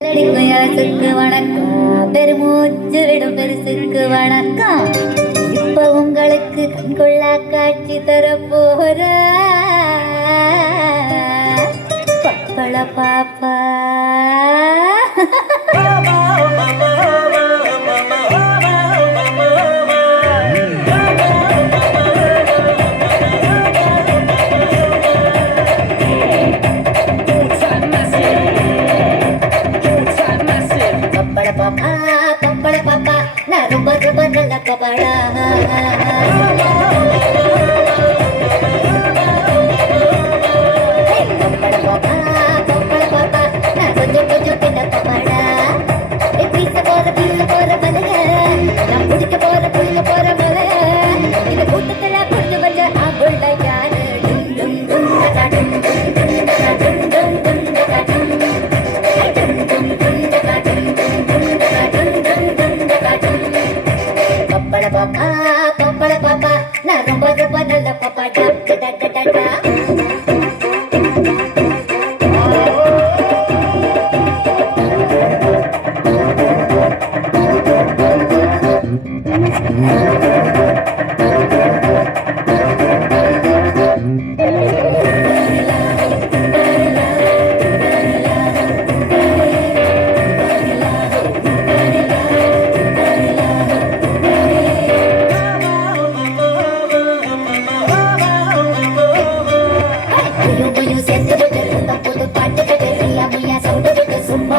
அரசுக்கு வணக்கம், பெருமூச்சு விடும் பெருசுக்கு வணக்கம். இப்ப உங்களுக்கு கண்கொள்ளா காட்சி தரப்போற பப்பள பாப்பா. பப்பள பாப்பா நான் ரொம்ப ரொம்ப நல்ல பப்பளா. பப்பள பாப்பா நான் கொஞ்சம் கொஞ்சம் பின்ன பப்பளா. பீச போற மலைய நான் புடிக்க போற மலைய இந்த கூட்டத்துல கொண்டு வந்த அபுள்ள யாரு. டும் டும் டும் டும் டும் டும் பப்பள பாப்பா நான் ரொம்ப ரொம்ப நல்ல பாப்பா. புது பாட்டு சும்மா